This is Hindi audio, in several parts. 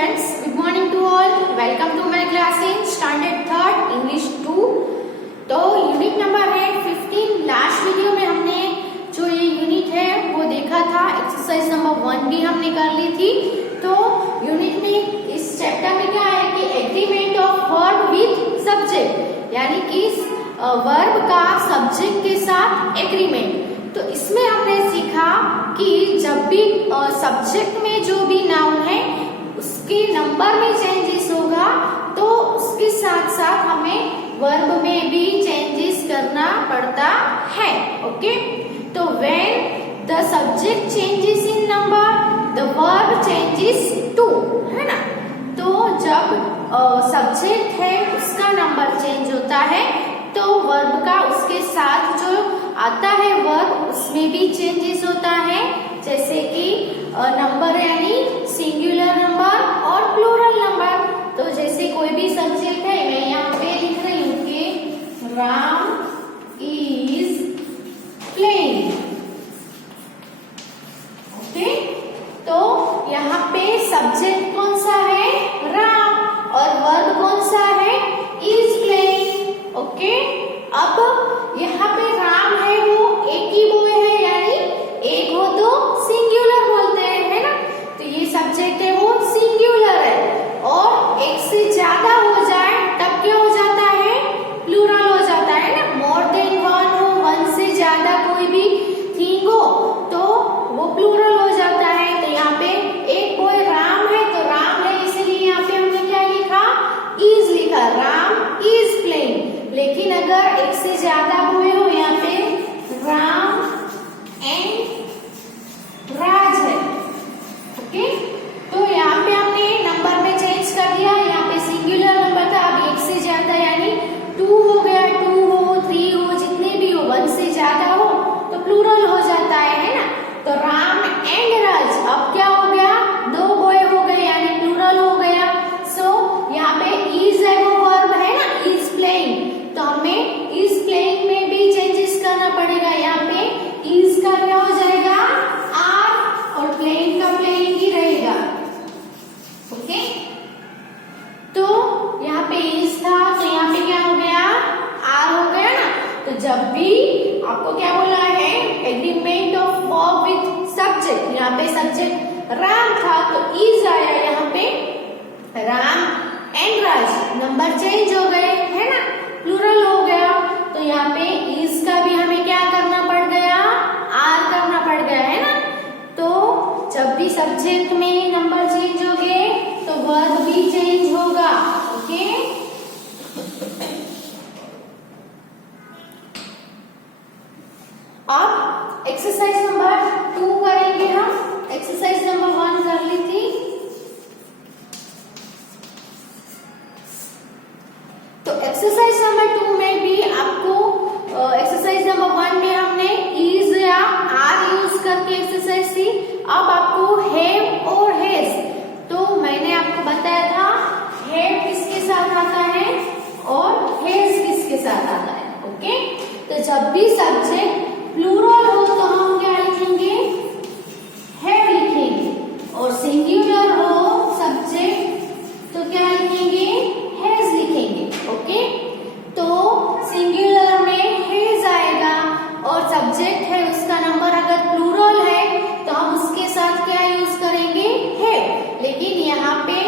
students, good morning to all. Welcome to my class in Standard 3rd English 2. तो यूनिट नंबर है 15. लास्ट वीडियो में हमने जो ये यूनिट है वो देखा था. एक्सरसाइज नंबर 1 भी हमने कर ली थी. तो यूनिट में इस चैप्टर में क्या है कि agreement of verb with subject, यानी कि वर्ब का सब्जेक्ट के साथ एग्रीमेंट. तो इसमें हमने सीखा कि जब भी सब्जेक्ट में जो भी नाउन है उसके नंबर में चेंजेस होगा तो उसके साथ साथ हमें वर्ब में भी चेंजेस करना पड़ता है. ओके, तो when the subject changes in number the verb changes too, है ना. तो जब सब्जेक्ट है उसका नंबर चेंज होता है तो वर्ब का उसके साथ जो आता है वर्ब उसमें भी चेंजेस होता है. जैसे कि नंबर यानी सिंगुलर नंबर और प्लूरल नंबर. तो जैसे कोई भी सब्जेक्ट है, मैं यहाँ पे लिख रही हूँ कि राम इज प्लेइंग. ओके, तो यहाँ पे सब्जेक्ट कौन सा है? राम. और वर्ब कौन सा है? Is playing. ओके, अब यहाँ पे राम है वो एक ही बॉय है, यानी एक हो तो सिंगुलर बोलते हैं, है ना. तो ये सब्जेक्ट है वो सिंगुलर है, और एक से ज्यादा हो जाए तब क्या हो जाता है? प्लूरल हो जाता है ना. मोर देन वन हो, वन से ज्यादा कोई भी थिंग हो तो वो प्लूरल हो जाता है. तो यहाँ पे एक बॉय राम है तो राम है, इसलिए यहाँ पे हमने क्या लिखा? इज लिखा. Ram is playing. लेकिन अगर एक से ज्यादा हुए हो, यहाँ पे राम एंड राज है. ओके, तो यहाँ पे हमने नंबर में चेंज कर दिया. यहाँ पे सिंगुलर नंबर था, अब एक से ज्यादा यानी 2 हो गया. 2 हो, 3 हो, जितने भी हो, 1 से ज्यादा हो तो प्लूरल हो जाता है ना. तो राम एंड राज, अब क्या हो गया? 2 बॉय हो गए यानी प्लूरल हो गया. सो यहाँ पे इज है वो वर्ब है ना, इज प्लेइंग. तो हमें इज प्लेइंग में भी चेंजेस करना पड़ेगा. यहाँ पे इज का क्या हो जाएगा? आर, और प्लेइंग का प्लेइंग ही रहेगा. ओके, तो यहाँ पे इज था तो यहाँ पे क्या हो गया? आर हो गया ना. तो जब भी आपको क्या बोला है? Agreement of verb with subject. यहाँ पे सब्जेक्ट राम था तो इज आया. यहाँ पे Ram and Raj, number change हो गए, है ना, प्लूरल हो गया. तो यहाँ पे इज का भी हमें क्या करना पड़ गया? आर करना पड़ गया, है ना. तो जब भी सब्जेक्ट में नंबर चेंज हो गए तो वर्ब भी चेंज होगा. ओके, अब एक्सरसाइज नंबर 2 करेंगे हम. एक्सरसाइज नंबर 1 कर ली थी. तो एक्सरसाइज नंबर 2 में भी आपको एक्सरसाइज नंबर 1 में हमने इज या आर यूज करके एक्सरसाइज थी. अब आपको हैव और हैज. तो मैंने आपको बताया था हैव किसके साथ आता है और हैज किसके साथ आता है. ओके, तो जब भी सब्जेक्ट प्लूरल हो तो हम क्या लिखेंगे? हैव लिखेंगे. और सिंगुलर हो सब्जेक्ट तो क्या लिखेंगे? हैज लिखेंगे. ओके, तो सिंगुलर में हैज आएगा और सब्जेक्ट है उसका नंबर अगर प्लूरल है तो हम उसके साथ क्या यूज करेंगे? हैव. लेकिन यहाँ पे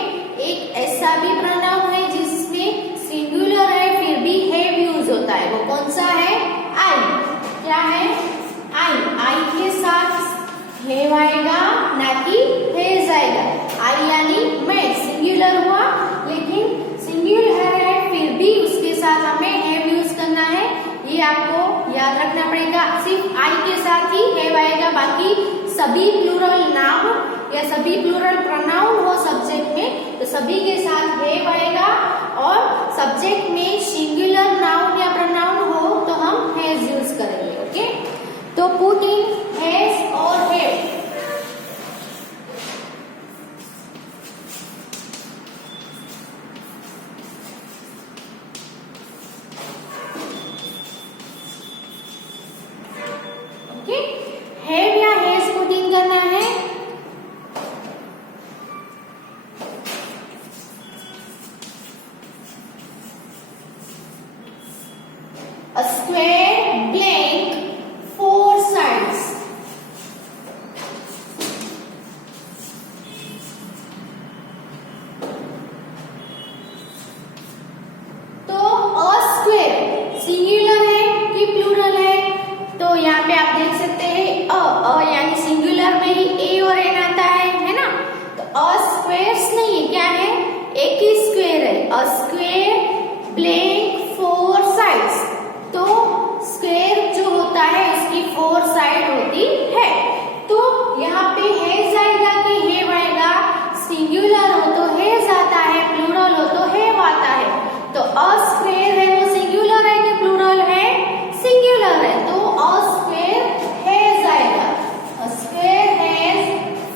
एक ऐसा भी प्रोनाउन है जिसमें सिंगुलर है फिर भी हैव यूज होता है. वो कौन सा है? आई. क्या है? आई. आई के साथ हैव आएगा ना कि हैज आएगा. आई यानी मैं, सिंगुलर हुआ लेकिन सिंगुलर है फिर भी उसके साथ हमें हैव यूज करना है. ये आपको याद रखना पड़ेगा. सिर्फ आई के साथ ही हैव आएगा, बाकी सभी प्लूरल नाउन या सभी प्लूरल प्रोनाउन हो सब्जेक्ट में तो सभी के साथ हैव आएगा. और सब्जेक्ट में सिंगुलर नाउन या प्रोनाउन हो तो हम हैज यूज करेंगे. ओके, तो पुट इन हैज और हैव. ओके, हैव या हैज पुट इन करना है. एक ही स्क्वायर है, अ स्क्वायर ब्लैंक 4 साइड्स। तो स्क्वायर जो होता है उसकी 4 साइड होती है। तो यहाँ पे हैज आएगा कि हैव आएगा, सिंगुलर हो तो हैज आता है, प्लूरल हो तो हैव आता है। तो अ स्क्वायर है वो सिंगुलर है कि प्लूरल है? सिंगुलर है, तो अ स्क्वायर हैज आएगा। A square has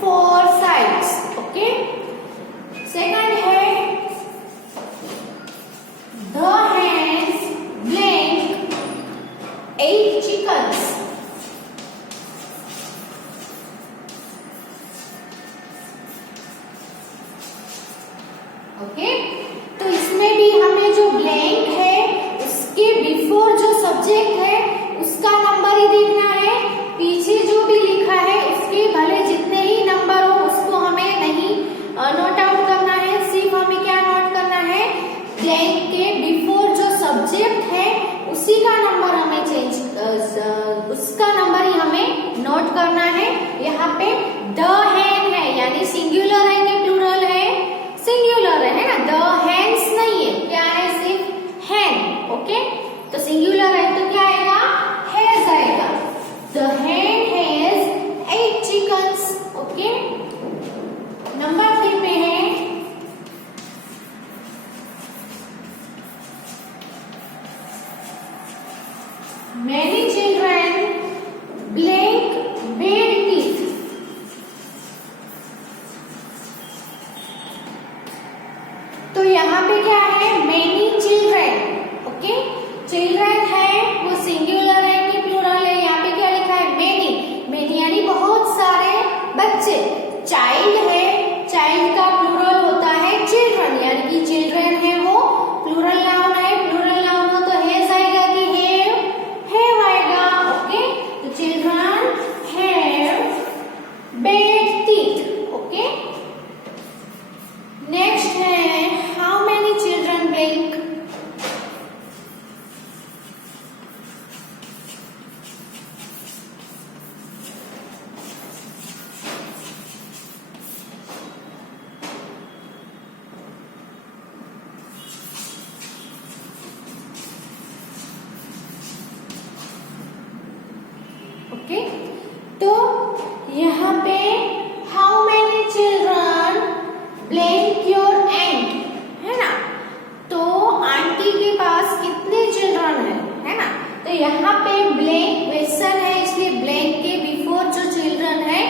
4 sides. Okay, second है the hens blank 8 chickens। Okay, तो इसमें भी हमें जो ब्लैंक है उसके बिफोर जो सब्जेक्ट है उसका नंबर ही देखना है। पीछे जो भी लिखा है उसके भले जितने ही नंबर हो उसको हमें नहीं नोट आउट करना है, सिर्फ हमें क्या नोट करना है, ब्लैंक के बिफोर जो सब्जेक्ट है उसी का नंबर हमें उसका नंबर ही हमें नोट करना है। यहाँ पे द हैन है यानी सिंगुलर है कि प्लूरल है? सिंगुलर है ना, द हैंस नहीं है, क्या है, सिर्फ हैन। ओके, तो सिंगुलर है तो क्या आएगा, हैज आएगा। The Hahn has 8 chickens. Okay, number 3 पे है many children blank bad teeth। तो यहाँ पे क्या है, many children। ओके, चिल्ड्रन है वो सिंगुलर है कि प्लूरल है? यहाँ पे क्या लिखा है, many। many यानी बहुत सारे बच्चे। चाइल्ड है, चाइल्ड का प्लूरल होता है चिल्ड्रन, यानी कि चिल्ड्रन है वो प्लूरल नाउन है। प्लूरल नाउन हो तो हैज आएगा कि हैव आएगा। ओके, तो children have bad teeth. Okay, next है how many children blank. Okay, तो यहाँ पे how many children blank your ant है ना, तो आंटी के पास कितने चिल्ड्रन है ना। तो यहाँ पे ब्लैंक क्वेश्चन है इसलिए ब्लैंक के बिफोर जो चिल्ड्रन है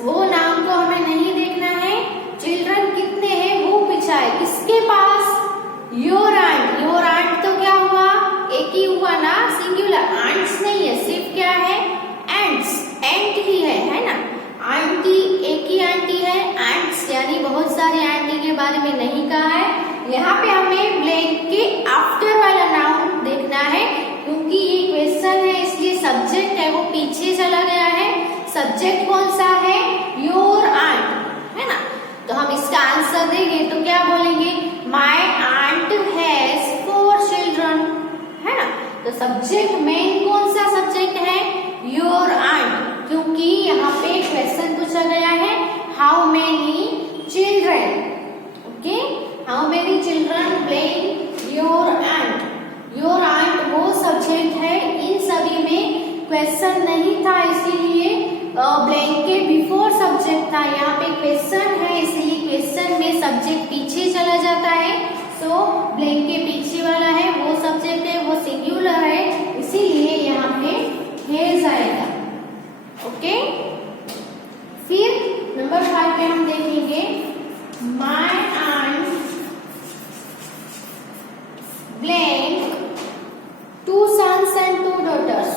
वो नाम को हमें नहीं देखना है, चिल्ड्रन कितने हैं वो पूछा है। किसके पास, योर आंट। योर आंट तो क्या हुआ, एक ही हुआ ना, सिंगुलर। आंट्स नहीं है, सिर्फ क्या है, एंट्स, एंट ही है ना। आंटी एक ही आंटी है, एंट्स यानी बहुत सारी आंटी के बारे में नहीं कहा है। यहाँ पे हमें ब्लैंक के आफ्टर वाला नाउन देखना है, क्योंकि ये क्वेश्चन है इसलिए सब्जेक्ट है वो पीछे चला गया है। सब्जेक्ट कौन सा है, योर आंट है ना। तो हम इसका आंसर देंगे तो क्या बोलेंगे, माई आंट हैज 4 चिल्ड्रन है ना। तो सब्जेक्ट मेन कौन सा सब्जेक्ट है, योर आंट, क्योंकि यहाँ पे क्वेश्चन पूछा गया है how many children. Okay, how many children blank your aunt. Your aunt वो सब्जेक्ट है, इन सभी में क्वेश्चन नहीं था इसीलिए ब्लैंक के बिफोर सब्जेक्ट था। यहाँ पे क्वेश्चन है इसलिए क्वेश्चन में सब्जेक्ट पीछे चला जाता है। सो ब्लैंक के पीछे वाला है वो सब्जेक्ट है, वो सिंगुलर है, इसीलिए यहाँ पे हैज आएगा। ओके, फिर नंबर 5 पे हम देखेंगे my aunt blank 2 sons and 2 daughters।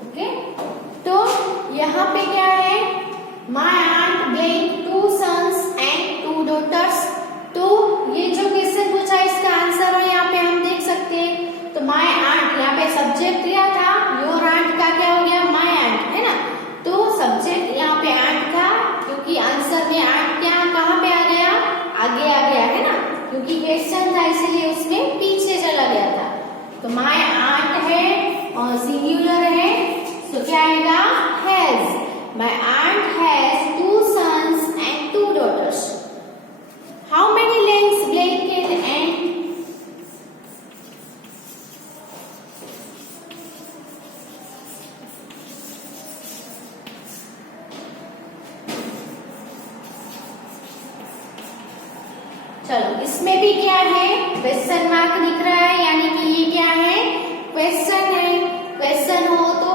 Okay, तो यहाँ पे क्या है, my aunt blank 2 sons and 2 daughters। तो ये जो क्वेश्चन पूछा है इसका आंसर है यहाँ पे हम देख सकते हैं। तो माय आंट, यहाँ पे सब्जेक्ट दिया था, योर आंट का क्या हो गया, माय आंट है ना। तो सब्जेक्ट यहाँ पे आंट था, क्योंकि आंसर में आंट क्या कहाँ पे आ गया, आगे आ गया है ना, क्योंकि क्वेश्चन क्वेश्चन था इसलिए उसमें पीछे चला गया था। तो माय आंट है और सिंगुलर है, तो क्या आएगा? Has. My aunt has 2 sons and 2 daughters. How many legs blank can ant? चलो इसमें भी क्या है? क्वेश्चन मार्क दिख रहा है, यानी कि ये क्या है? क्वेश्चन है। क्वेश्चन हो तो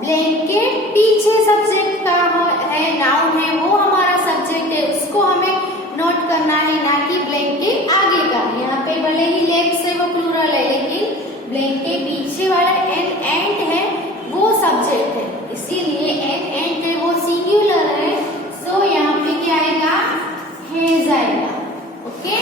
ब्लैंक के पीछे सब्जेक्ट का है, नाउन है, वो हमारा सब्जेक्ट है, उसको हमें नोट करना है, ना कि ब्लैंक के आगे का। यहाँ पे भले ही लेग्स है वो प्लूरल है, लेकिन ब्लैंक के पीछे वाला एंट है वो सब्जेक्ट है, इसीलिए एंट है वो सिंगुलर है। सो यहाँ पे क्या आएगा? हैज आएगा। Okay,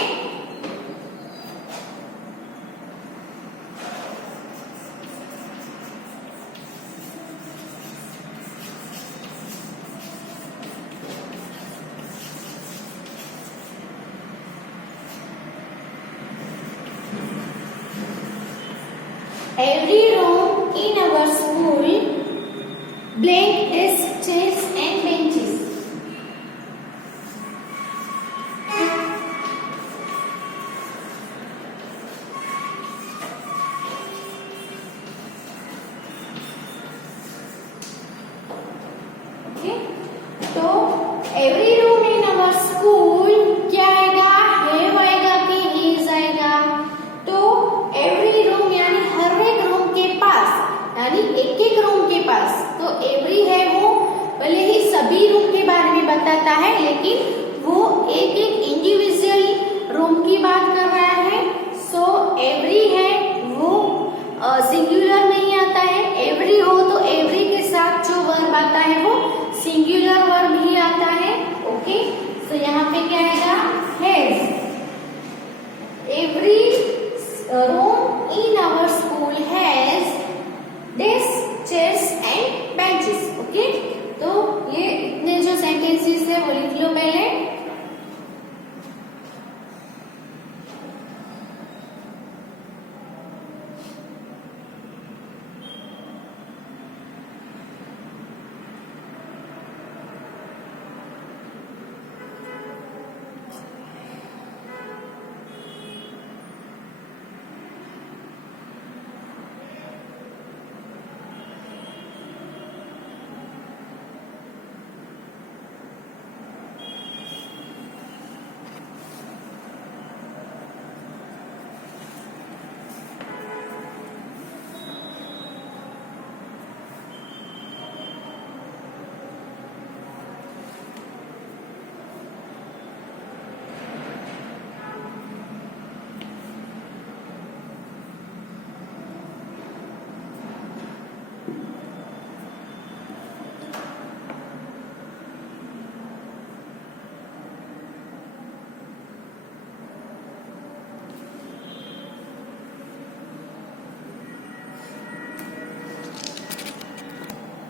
every room in our school blank desks, chairs and benches. Okay, तो every room in our school क्या आएगा? have आएगा कि is आएगा? तो every room यानी हर एक रूम के पास, यानी एक एक रूम के पास। तो every है वो भले ही सभी रूम के बारे में बताता है, लेकिन वो एक एक इंडिविजुअल रूम की बात कर रहा है। सो every है वो सिंगुलर नहीं आता है। every हो तो every के साथ जो वर्ब आता है वो सिंगुलर वर्ब ही आता है। ओके, सो यहाँ पे क्या आएगा? Has. Every room in our school has desk, chairs and benches. Okay, तो ये इतने जो सेंटेंसेस है वो लिख लो पहले।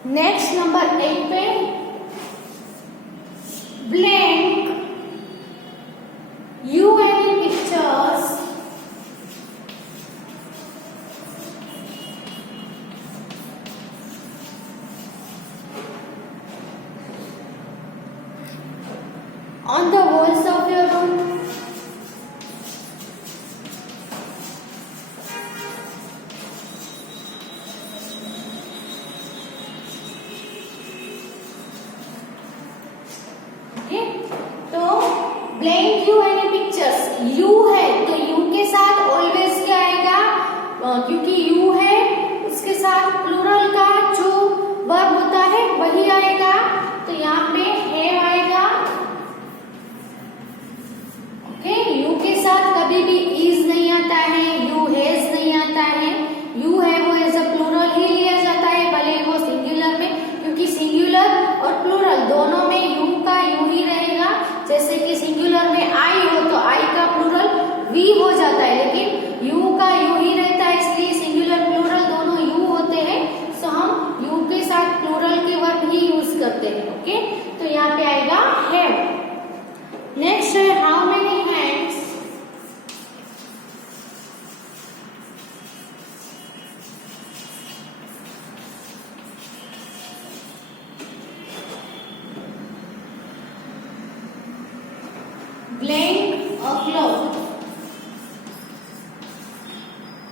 नेक्स्ट नंबर 8 पे blank you any pictures on the walls of your room.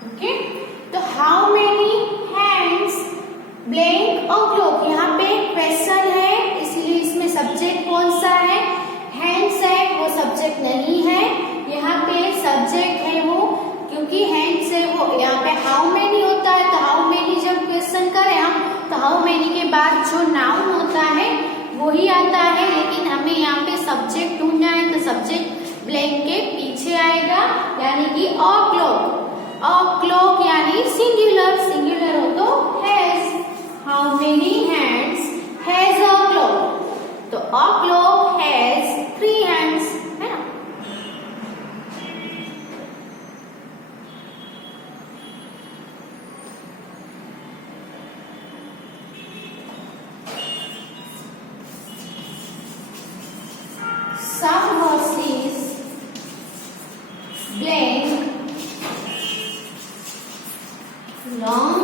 Okay, तो हाउ मेनी हैंड्स ब्लैंक और क्लॉक, यहाँ पे क्वेश्चन है इसलिए इसमें सब्जेक्ट कौन सा है, हैंड्स है, वो सब्जेक्ट नहीं है। यहाँ पे सब्जेक्ट है वो, क्योंकि हैंड्स है वो, यहाँ पे हाउ मेनी होता है, तो हाउ मेनी जब क्वेश्चन करें हम तो हाउ मेनी के बाद जो नाउन होता है वही आता है, लेकिन हमें यहाँ पे सब्जेक्ट ढूंढना है तो सब्जेक्ट ब्लैंक के पीछे आएगा, यानी कि अ क्लॉक यानी सिंगुलर, सिंगुलर हो तो has. How many hands has a clock, तो अ क्लॉक हैज 3 हैंड्स, है ना। Some horses blank long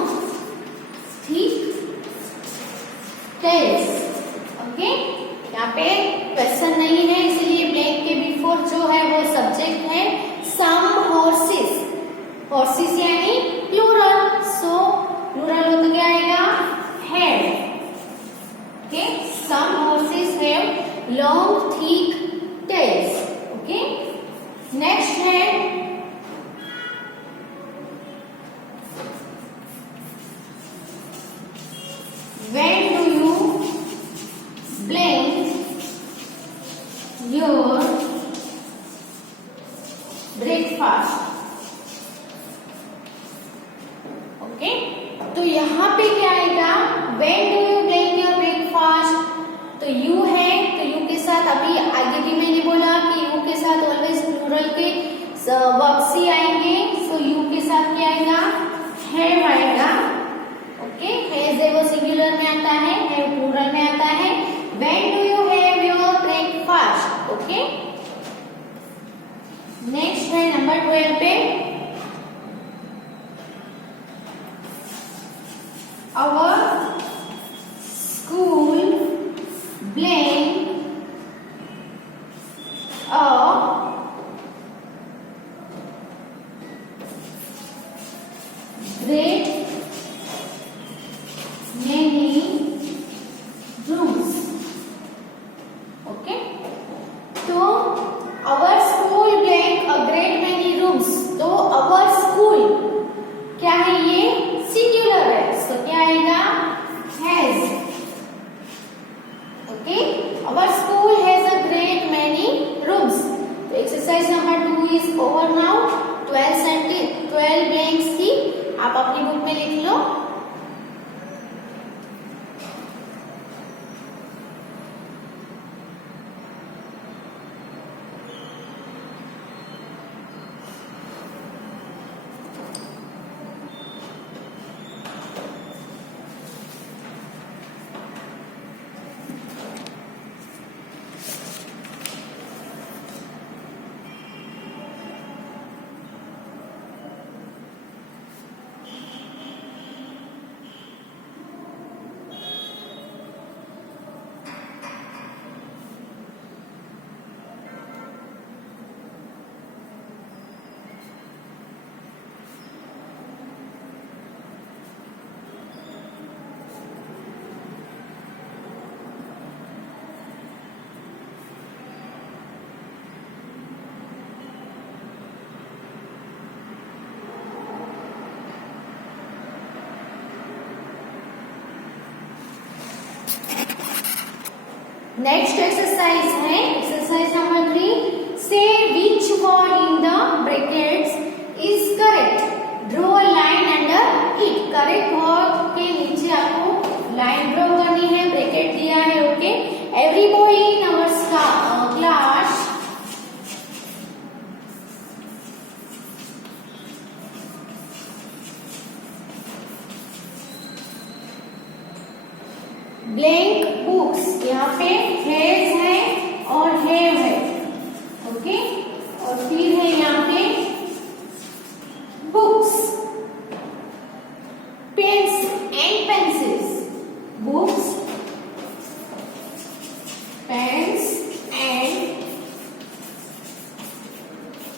thick tails, okay. यहाँ पे क्वेश्चन नहीं है इसलिए ब्लैंक के बिफोर जो है वो सब्जेक्ट है some horses, horses यानी प्लूरल, सो प्लूरल हो तो क्या आएगा have, okay. some horses have long thick tails, okay. Next है when do you blink your breakfast, okay. तो यहाँ पे क्या आएगा when do you blink your breakfast, तो you है तो you के साथ अभी आगे भी मैंने बोला कि you के साथ ऑलवेज प्लूरल के वर्ब सी आएंगे, सो you के साथ क्या आएगा have आएगा, ओके। हैज है वो सिंगुलर में आता है, have प्लूरल में आता है। when do you have your breakfast, okay. Next है नंबर 12 पे our school blank a great many rooms, okay. तो our school blank a great many rooms, तो our school क्या है ये सिंगुलर है, तो क्या आएगा has, okay. our school has a great many rooms, तो exercise number 2 is over now. 12 blanks थी, आप अपनी बुक में लिख लो। नेक्स्ट एक्सरसाइज है एक्सरसाइज नंबर 3। से which word in the brackets is correct, draw a line under it. Correct word के नीचे आपको लाइन ड्रॉ करनी है, ब्रैकेट दिया है, okay. Every boy in our class blank books, यहाँ पे हैज है और हैव है, ओके। और फिर है यहाँ पे books, pens and pencils, books pens and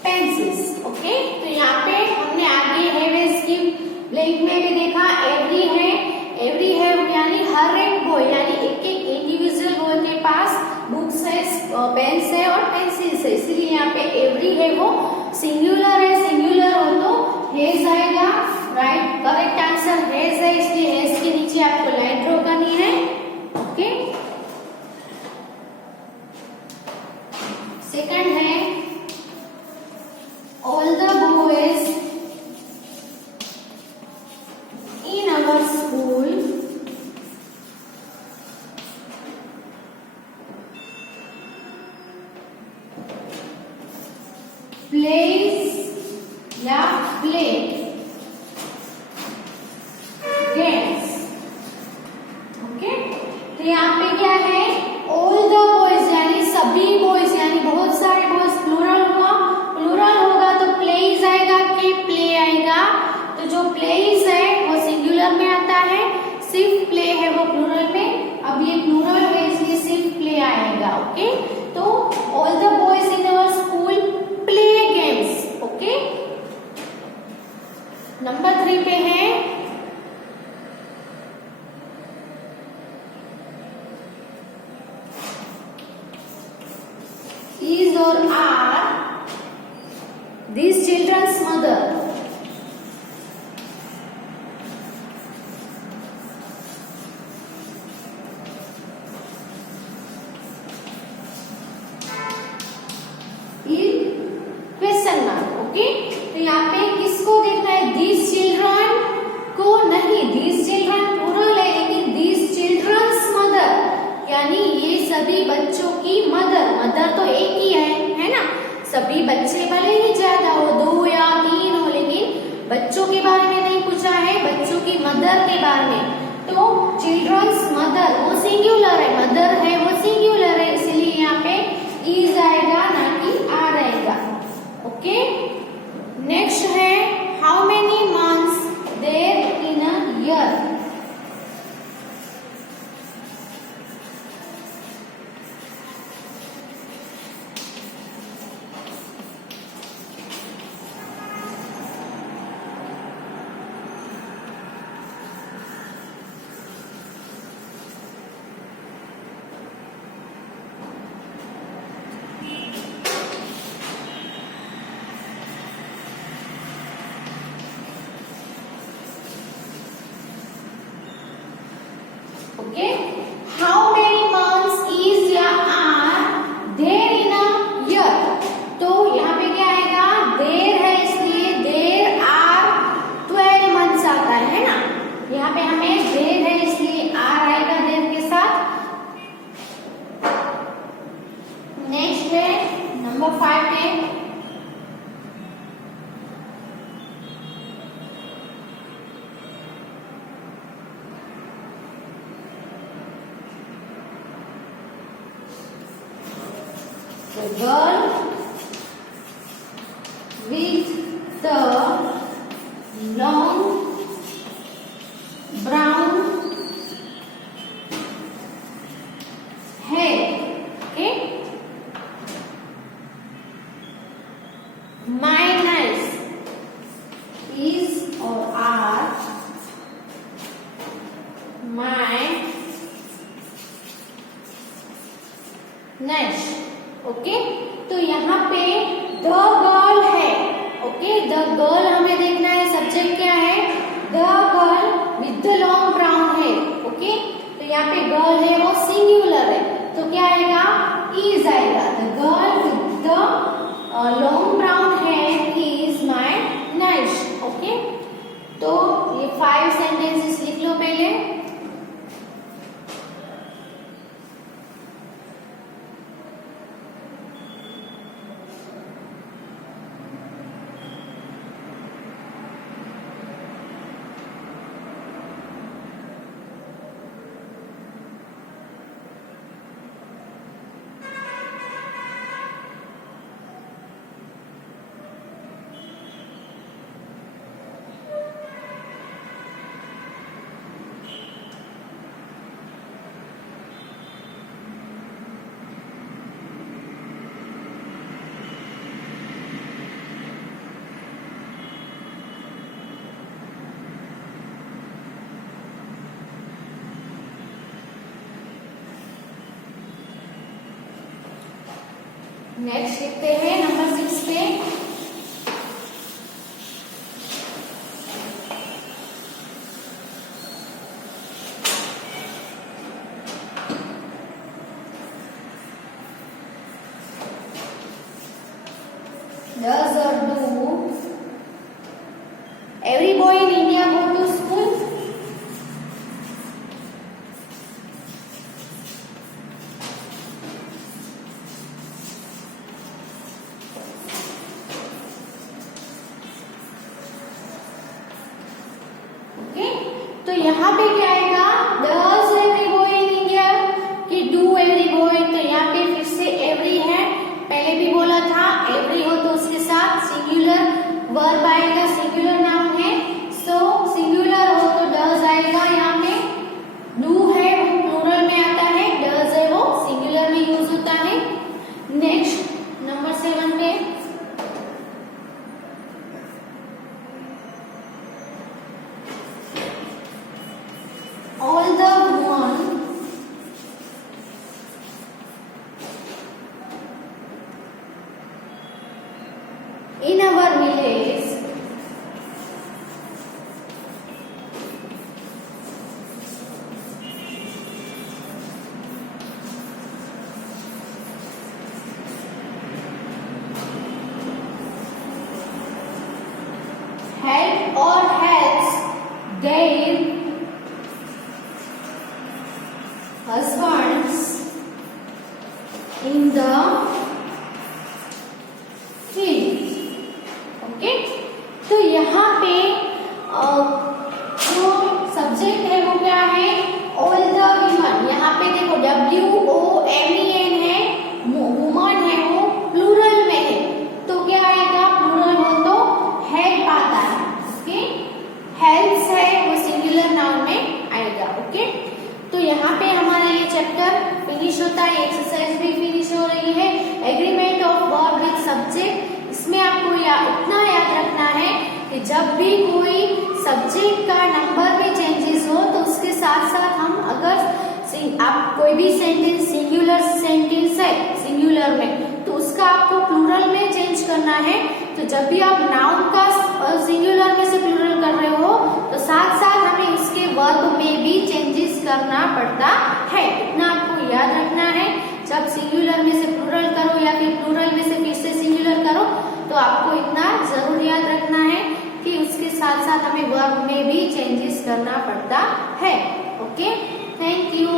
pencils, okay. तो यहाँ पे हमने आगे हैव एक में भी देखा एवरी है, एवरी है यानी हर एक बॉय यानी एक एक इंडिविजुअल बॉय के पास बुक्स है, पेन्स है और पेंसिल्स है, इसलिए यहाँ पे एवरी है वो सिंगुलर है, सिंगुलर हो तो हेज आएगा। राइट, करेक्ट आंसर हेज है, इसलिए हेज के नीचे आपको लाइन ड्रॉ करनी है। ओके, सेकंड है all the boys in our school plays या प्ले गेम्स। ओके, तो यहाँ पे क्या है ऑल द बॉयज यानी सभी बॉयज यानी बहुत सारे बॉयज, प्लूरल हुआ, प्लूरल होगा तो प्लेज आएगा कि प्ले आएगा। तो जो प्लेज है वो सिंगुलर में आता है, सिर्फ प्ले है वो प्लूरल में। अब ये प्लूरल है इसलिए सिर्फ प्ले आएगा। ओके, तो all the boys in our school play games. Okay, number 3 पे है is or are these children's mother। Question mark. Okay, तो यहाँ पे किसको देखना है, these children को नहीं, these children प्लूरल है लेकिन these children's mother यानी ये सभी बच्चों की मदर, मदर तो एक ही है ना। सभी बच्चे भले ही ज्यादा हो, 2 या 3 हो, लेकिन बच्चों के बारे में नहीं पूछा है, बच्चों की मदर के बारे में। तो चिल्ड्रंस मदर वो सिंगुलर है, मदर है वो सिंगुलर है, इसलिए यहाँ पे इज आएगा ना कि आर आएगा। ओके, नेक्स्ट है how many months there in a year. Okay, how many months is या are there in a year. तो यहाँ पे क्या आएगा, देयर है इसलिए देयर आर 12 मंथ्स आता है ना। यहाँ पे हमें देयर है इसलिए आर आएगा देयर के साथ। नेक्स्ट है नंबर 5 है the girl with the long brown hair। Okay, my nice is or are my nice। Okay, तो यहाँ पे द गर्ल है। ओके, द गर्ल हमें देखना है, सब्जेक्ट क्या है, the girl with the long brown hair. Okay, तो यहाँ पे गर्ल है वो सिंगुलर है, तो क्या आएगा, इज आएगा। The girl with the long brown here is my nice. Okay, तो ये 5 सेंटेंसेस लिख लो पहले। नेक्स्ट लिखते हैं नंबर 6 पे। Does or do every boy in India go to school? Okay, तो यहाँ पे क्या आएगा? Does every boy in India कि do every boy, तो यहाँ पे फिर से every है, पहले भी बोला था every हो तो उसके साथ सिंगुलर वर्ब आएगा, सिंगुलर नाउन है, सो सिंगुलर हो तो does आएगा। यहाँ पे do है वो प्लूरल में आता है, does है वो सिंगुलर में यूज होता है। नेक्स्ट नंबर 7 पे all the women in our village help or helps their husbands in the field। Okay, तो यहाँ पे जो सब्जेक्ट है वो क्या है? All the women. यहाँ पे देखो WOMEN है, वुमन है वो प्लूरल में है, तो क्या आएगा? प्लूरल हो तो हेल्प आता है। ओके, हेल्प्स है वो सिंगुलर नाउन में आएगा। ओके, तो यहाँ पे हमारा ये चैप्टर फिनिश होता है, एक्सरसाइज भी फिनिश हो रही है। Agreement of verb with subject, इसमें आपको इतना याद रखना है कि जब भी कोई सब्जेक्ट का नंबर में चेंजेस हो तो उसके साथ साथ हम अगर आप कोई भी सेंटेंस सिंगुलर सेंटेंस है सिंगुलर में तो उसका आपको प्लूरल में चेंज करना है। तो जब भी आप नाउन का सिंगुलर में से प्लूरल कर रहे हो तो साथ साथ हमें इसके वर्ब में भी चेंजेस करना पड़ता है, इतना आपको याद रखना है। जब सिंगुलर में से प्लूरल करो या फिर प्लूरल में से फिर से सिंगुलर करो तो आपको इतना जरूर याद रखना है कि उसके साथ साथ हमें वर्ब में भी चेंजेस करना पड़ता है। Okay, thank you.